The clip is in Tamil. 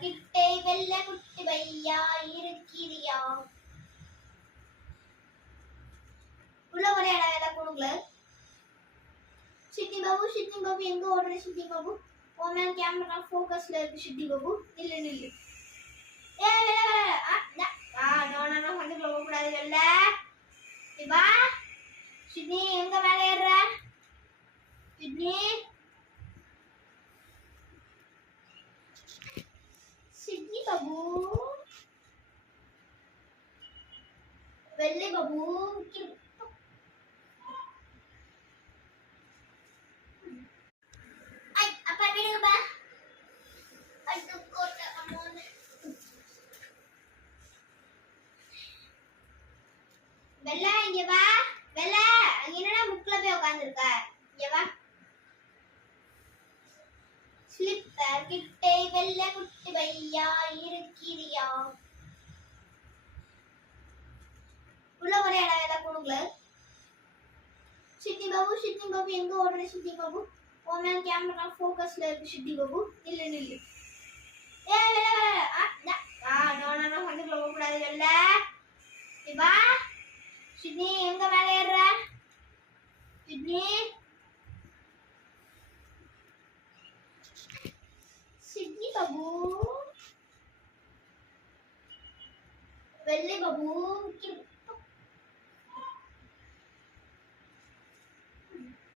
கிட்டே வெள்ள குட்டி பையா இருக்கிறியா? உள்ள ஒரே இடம் எல்லாம் கொடுக்கல. சிட்டி பாபு எங்க ஓடுற சிட்டி பாபு? ஓமேன் கேமரா ஃபோக்கஸ்ல இருக்கு சிட்டி பாபு. நில்லு. ஏ நோ சந்துக்குள்ள போக கூடாது. வெள்ள வா சிட்னி, எங்க மேல ஏறுற சிட்னி? சிட்னி பாபு, வெள்ளை பாபு அப்பா விடுங்கப்பா. வெள்ள இங்க வா. வெள்ள அங்க என்னடா முக்குல போய் உட்கார்ந்திருக்க? இங்க வா. ஸ்லிப்பர் கிட்டே வெள்ள குட்டி பையா இருக்கிறியா? உள்ள ஒரே இடம் எல்லாம் கொடுக்கல. சிட்டி பாபு எங்க ஓடுற சிட்டி பாபு? ஓமேன் கேமரா ஃபோக்கஸ்ல இருக்கு சிட்டி பாபு. நில்லு. ஏ நோ சந்துக்குள்ள போக கூடாது. வெள்ள வா சிட்னி, எங்க மேல ஏறுற சிட்னி? சிட்னி பாபு, வெள்ளை பாபு